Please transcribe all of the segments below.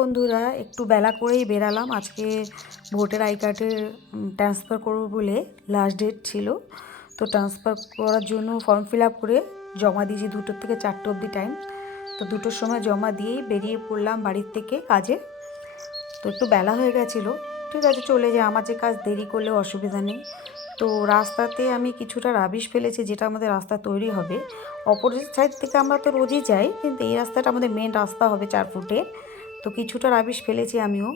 বন্ধুরা, একটু বেলা করেই বেরালাম। আজকে ভোটার আই কার্ডের ট্রান্সফার করবো বলে লাস্ট ডেট ছিল। তো ট্রান্সফার করার জন্য ফর্ম ফিল আপ করে জমা দিয়েছি 2টো থেকে 4টে অবধি টাইম। তো 2টোর সময় জমা দিয়েই বেরিয়ে পড়লাম বাড়ির থেকে কাজে। তো একটু বেলা হয়ে গেছিলো, ঠিক আছে চলে যাই, আমার যে কাজ দেরি করলেও অসুবিধা নেই। তো রাস্তাতে আমি কিছুটা রাবিশ ফেলেছি, যেটা আমাদের রাস্তা তৈরি হবে। অপোজিট সাইড থেকে আমরা তো রোজই যাই, কিন্তু এই রাস্তাটা আমাদের মেন রাস্তা হবে 4 ফুটে। তো কিছুটা রাবিশ ফেলেছি আমিও।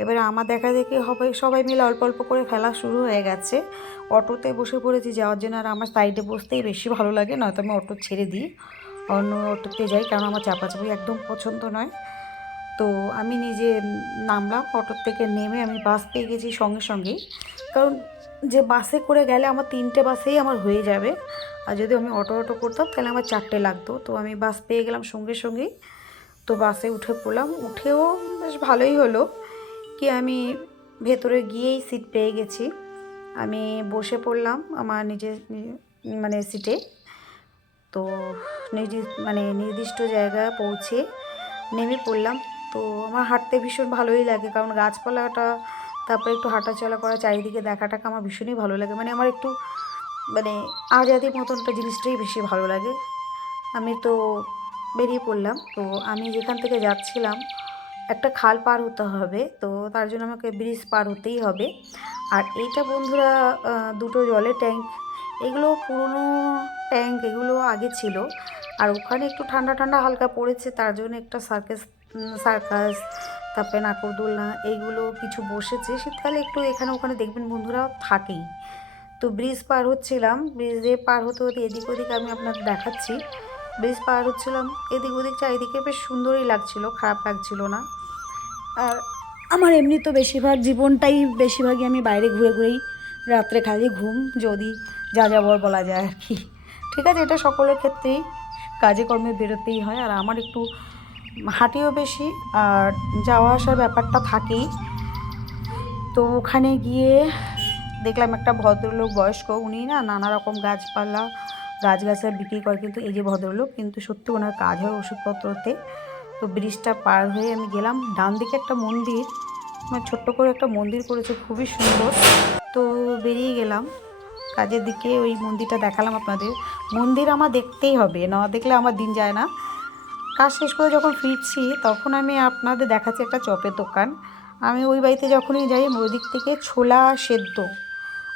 এবারে আমার দেখা দেখি হবে, সবাই মিলে অল্প অল্প করে ফেলা শুরু হয়ে গেছে। অটোতে বসে পড়েছি যাওয়ার জন্য, আর আমার সাইডে বসতেই বেশি ভালো লাগে, নয়তো আমি অটো ছেড়ে দিই, অন্য অটোতে যাই, কারণ আমার চাপাচাপি একদম পছন্দ নয়। তো আমি নিজে নামলাম, অটোর থেকে নেমে আমি বাস পেয়ে গেছি সঙ্গে সঙ্গেই। কারণ যে বাসে করে গেলে আমার 3টে বাসেই আমার হয়ে যাবে, আর যদি আমি অটো করতাম তাহলে আমার 4টে লাগতো। তো আমি বাস পেয়ে গেলাম সঙ্গে সঙ্গেই। তো বাসে উঠে পড়লাম, উঠেও বেশ ভালোই হলো কি আমি ভেতরে গিয়েই সিট পেয়ে গেছি। আমি বসে পড়লাম আমার নিজের মানে সিটে। তো নির্দিষ্ট জায়গায় পৌঁছে নেমে পড়লাম। তো আমার হাঁটতে ভীষণ ভালোই লাগে, কারণ গাছপালাটা, তারপরে একটু হাঁটাচলা করা, চারিদিকে দেখাটাকে আমার ভীষণই ভালো লাগে। আমার একটু আজাদির মতনটা জিনিসটাই বেশি ভালো লাগে। আমি তো বেরিয়ে পড়লাম। তো আমি যেখান থেকে যাচ্ছিলাম একটা খাল পার হতে হবে, তো তার জন্য আমাকে ব্রিজ পার হতেই হবে। আর এইটা বন্ধুরা 2টো জলের ট্যাঙ্ক, এগুলো পুরনো ট্যাঙ্ক, এগুলো আগে ছিল। আর ওখানে একটু ঠান্ডা ঠান্ডা হালকা পড়েছে, তার জন্য একটা সার্কাস, তারপরে নাগরদোলনা, এইগুলো কিছু বসেছে। শীতকালে একটু এখানে ওখানে দেখবেন বন্ধুরা থাকেই। তো ব্রিজ পার হচ্ছিলাম, ব্রিজে পার হতে হতে এদিক ওদিক আমি আপনাদের দেখাচ্ছি। ব্রিজ পার হচ্ছিলাম, এদিক ওদিক চারিদিকে বেশ সুন্দরই লাগছিল, খারাপ লাগছিল না। আর আমার এমনি তো বেশিরভাগই আমি বাইরে ঘুরে ঘুরেই, রাত্রে খালি ঘুম, যদি যা যাবর বলা যায় আর কি। ঠিক আছে, এটা সকলের ক্ষেত্রেই কাজে কর্মে বেরোতেই হয়। আর আমার একটু হাঁটিও বেশি, আর যাওয়া আসার ব্যাপারটা থাকেই। তো ওখানে গিয়ে দেখলাম একটা ভদ্রলোক, বয়স্ক, উনি না নানা রকম গাছপালা গাছগাছরা বিক্রি করে, কিন্তু এই যে ভদ্রলোক, কিন্তু সত্যি ওনার কাজ হয় ওষুধপত্রতে। তো ব্রিজটা পার হয়ে আমি গেলাম, ডান দিকে একটা মন্দির, ছোট্ট করে একটা মন্দির করেছে, খুবই সুন্দর। তো বেরিয়ে গেলাম কাজের দিকে, ওই মন্দিরটা দেখালাম আপনাদের। মন্দির আমার দেখতেই হবে, না দেখলে আমার দিন যায় না। কাজ শেষ করে যখন ফিরছি তখন আমি আপনাদের দেখাচ্ছি একটা চপের দোকান। আমি ওই বাড়িতে যখনই যাই ওই দিক থেকে ছোলা সেদ্ধ,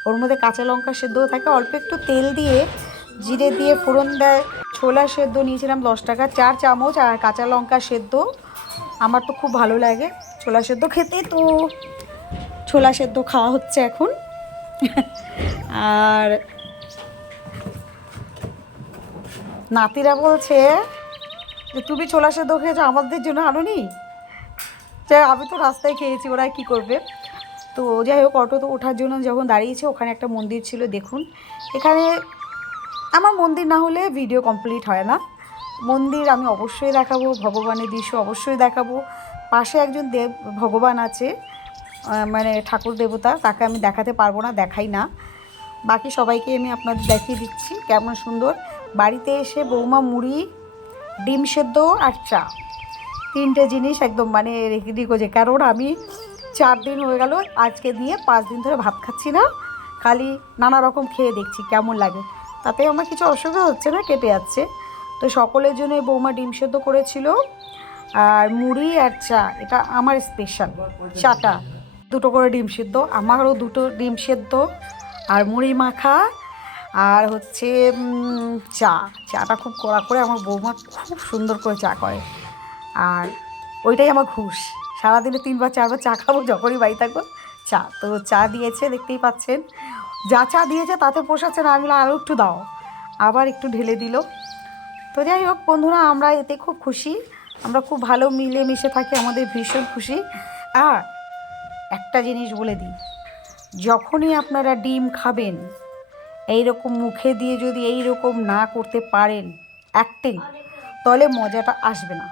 ওর মধ্যে কাঁচা লঙ্কা সেদ্ধও থাকে, অল্প একটু তেল দিয়ে জিরে দিয়ে ফোড়ন দেয়। ছোলা সেদ্ধ নিয়েছিলাম 10 টাকা 4 চামচ, আর কাঁচা লঙ্কা সেদ্ধ। আমার তো খুব ভালো লাগে ছোলা সেদ্ধ খেতে, তো ছোলা সেদ্ধ খাওয়া হচ্ছে এখন। আর নাতিরা বলছে যে তুমি ছোলা সেদ্ধ খেয়েছো, আমাদের জন্য আনোনি? যে আমি তো রাস্তায় খেয়েছি, ওরা কী করবে। তো যাই হোক, অটো তো ওঠার জন্য যখন দাঁড়িয়েছে, ওখানে একটা মন্দির ছিল। দেখুন, এখানে আমার মন্দির না হলে ভিডিও কমপ্লিট হয় না। মন্দির আমি অবশ্যই দেখাবো, ভগবানের দৃশ্য অবশ্যই দেখাবো। পাশে একজন ভগবান আছে, ঠাকুর দেবতা, তাকে আমি দেখাতে পারবো না, দেখাই না। বাকি সবাইকে আমি আপনাদের দেখিয়ে দিচ্ছি কেমন সুন্দর। বাড়িতে এসে বৌমা মুড়ি, ডিম সেদ্ধ আর চা, 3টে জিনিস একদম রেডি করছে। কারণ আমি 4 দিন হয়ে গেল, আজকে দিয়ে 5 দিন ধরে ভাত খাচ্ছি না, খালি নানা রকম খেয়ে দেখছি কেমন লাগে। তাতে আমার কিছু অসুবিধা হচ্ছে না, কেটে যাচ্ছে। তো সকলের জন্য বৌমা ডিম সেদ্ধ করেছিল, আর মুড়ি আর চা, এটা আমার স্পেশাল। চাটা 2টো করে ডিম সেদ্ধ, আমারও 2টো ডিম সেদ্ধ, আর মুড়ি মাখা, আর হচ্ছে চাটা খুব কড়া করে, আমার বৌমা খুব সুন্দর করে চা করে। আর ওইটাই আমার ঘুষ, সারাদিনে 3বার 4বার চা খাবো যখনই বাড়ি থাকবো। চা তো চা দিয়েছে, দেখতেই পাচ্ছেন। যা চা দিয়েছে তাতে পোষাচ্ছে না, আমি আরও একটু দাও, আবার একটু ঢেলে দিল। তো যাই হোক বন্ধুরা, আমরা এতে খুব খুশি, আমরা খুব ভালো মিলেমিশে থাকি, আমাদের ভীষণ খুশি। আর একটা জিনিস বলে দিই, যখনই আপনারা ডিম খাবেন, এইরকম মুখে দিয়ে যদি এই রকম না করতে পারেন অ্যাক্টিং, তাহলে মজাটা আসবে না।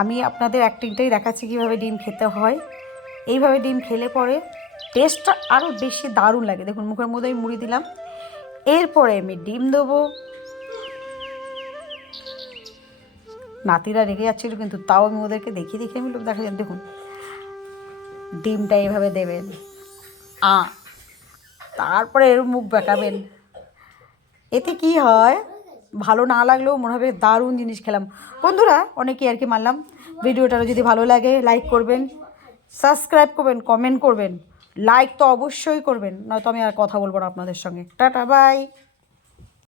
আমি আপনাদের অ্যাক্টিংটাই দেখাচ্ছি কীভাবে ডিম খেতে হয়। এইভাবে ডিম খেলে পরে টেস্টটা আরও বেশি দারুণ লাগে। দেখুন, মুখের মধ্যে আমি মুড়ি দিলাম, এরপরে আমি ডিম দেবো, নাতিরা রেগে যাচ্ছিলো, কিন্তু তাও আমি ওদেরকে দেখিয়ে দেখিয়ে আমি লোক দেখা যান। দেখুন ডিমটা এইভাবে দেবেন, তারপরে এর মুখ বেঁকাবেন। এতে কি হয়, ভালো না লাগলেও মনে হবে দারুণ জিনিস খেলাম। বন্ধুরা অনেকেই আর কি মারলাম। ভিডিওটা যদি ভালো লাগে লাইক করবেন, সাবস্ক্রাইব করবেন, কমেন্ট করবেন। লাইক তো অবশ্যই করবেন, নয়তো আমি আর কথা বলবো না আপনাদের সঙ্গে। Tata bye.